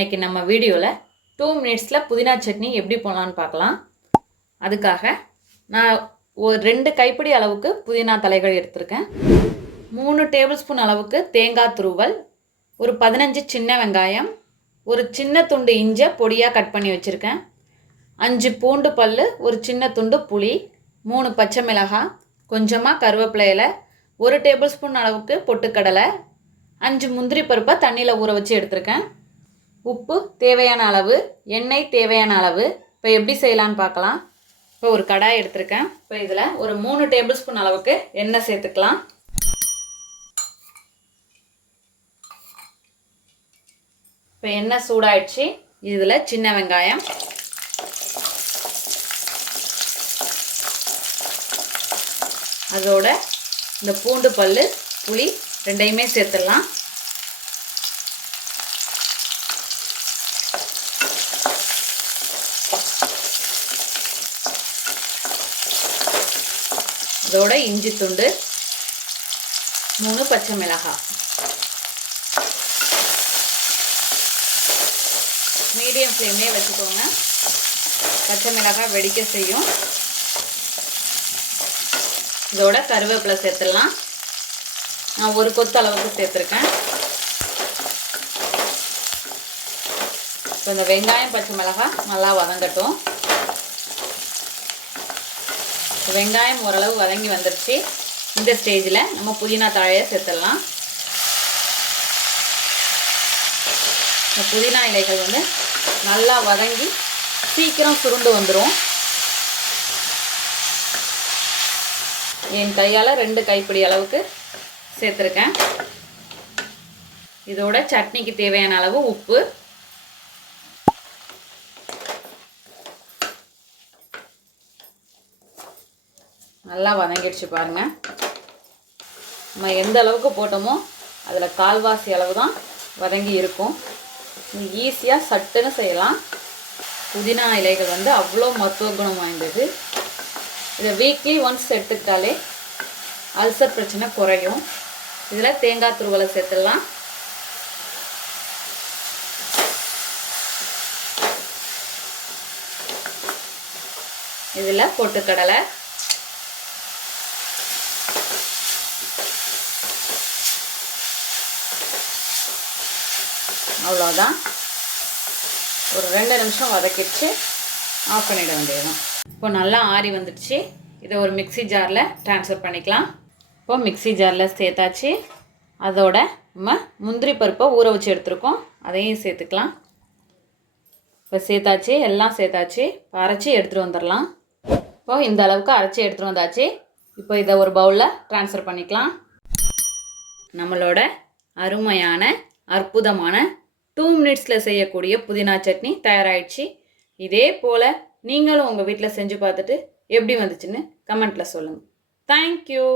இன்றைக்கி நம்ம வீடியோவில் 2 மினிட்ஸில் புதினா சட்னி எப்படி போடலான்னு பார்க்கலாம். அதுக்காக நான் ஒரு 2 கைப்பிடி அளவுக்கு புதினா தலைகள் எடுத்திருக்கேன். 3 டேபிள் ஸ்பூன் அளவுக்கு தேங்காய் துருவல், ஒரு 15 சின்ன வெங்காயம், ஒரு சின்ன துண்டு இஞ்சை பொடியாக கட் பண்ணி வச்சுருக்கேன், 5 பூண்டு பல், ஒரு சின்ன துண்டு புளி, 3 பச்சை மிளகாய், கொஞ்சமாக கருவேப்பிலை இலை, 1 டேபிள் ஸ்பூன் அளவுக்கு பொட்டுக்கடலை, 5 முந்திரி பருப்பை தண்ணியில் ஊற வச்சு எடுத்திருக்கேன். உப்பு தேவையான அளவு, எண்ணெய் தேவையான அளவு. இப்போ எப்படி செய்யலான்னு பார்க்கலாம். இப்போ ஒரு கடாய் எடுத்திருக்கேன். இப்போ இதில் ஒரு 3 டேபிள் ஸ்பூன் அளவுக்கு எண்ணெய் சேர்த்துக்கலாம். இப்போ எண்ணெய் சூடாயிடுச்சு. இதில் சின்ன வெங்காயம், அதோட இந்த பூண்டு பல், புளி ரெண்டையுமே சேர்த்துடலாம். அதோட இஞ்சி துண்டு, 3 பச்சை மிளகாய். மீடியம் ஃப்ளேம்லேயே வச்சுக்கோங்க, பச்சை மிளகாய் வெடிக்க செய்யும். இதோட கருவேப்பிலை சேர்த்துடலாம். நான் ஒரு கொத்து அளவுக்கு சேர்த்துருக்கேன். இப்போ இந்த வெங்காயம் பச்சை மிளகாய் நல்லா வதங்கட்டும். வெங்காயம் ஓரளவு வதங்கி வந்துடுச்சு. இந்த ஸ்டேஜில் நம்ம புதினா தழையை சேர்த்துடலாம். இந்த புதினா இலைகள் வந்து நல்லா வதங்கி சீக்கிரம் சுருண்டு வந்துடும். என் கையால் 2 கைப்பிடி அளவுக்கு சேர்த்துருக்கேன். இதோட சட்னிக்கு தேவையான அளவு உப்பு, நல்லா வதங்கிடுச்சு பாருங்கள். நம்ம எந்த அளவுக்கு போட்டோமோ அதில் கால்வாசி அளவு தான் வதங்கி இருக்கும். ஈஸியாக சட்டுன்னு செய்யலாம். புதினா இலைகள் வந்து அவ்வளோ மருத்துவ குணம் வாய்ந்தது. இதை வீக்லி ஒன்ஸ் எடுத்துக்கிட்டாலே அல்சர் பிரச்சனை குறையும். இதில் தேங்காய் துருவலை சேர்த்துடலாம். இதில் பொட்டுக்கடலை, அவ்வளோதான். ஒரு 2 நிமிஷம் வதக்கிடுச்சு, ஆஃப் பண்ணிட வேண்டியதுதான். இப்போ நல்லா ஆறி வந்துடுச்சு. இதை ஒரு மிக்ஸி ஜாரில் ட்ரான்ஸ்ஃபர் பண்ணிக்கலாம். இப்போ மிக்ஸி ஜாரில் சேர்த்தாச்சு. அதோட நம்ம முந்திரி பருப்பை ஊற வச்சு எடுத்துருக்கோம், அதையும் சேர்த்துக்கலாம். இப்போ சேர்த்தாச்சு, எல்லாம் சேர்த்தாச்சு. அரைச்சி எடுத்துகிட்டு வந்துடலாம். இப்போ இந்த அளவுக்கு அரைச்சி எடுத்துகிட்டு வந்தாச்சு. இப்போ இதை ஒரு பவுலில் ட்ரான்ஸ்ஃபர் பண்ணிக்கலாம். நம்மளோட அருமையான அற்புதமான 2 மினிட்ஸில் செய்யக்கூடிய புதினா சட்னி தயாராகிடுச்சு. இதே போல் நீங்களும் உங்கள் வீட்டில் செஞ்சு பார்த்துட்டு எப்படி வந்துச்சுன்னு கமெண்ட்டில் சொல்லுங்கள். தேங்க்யூ.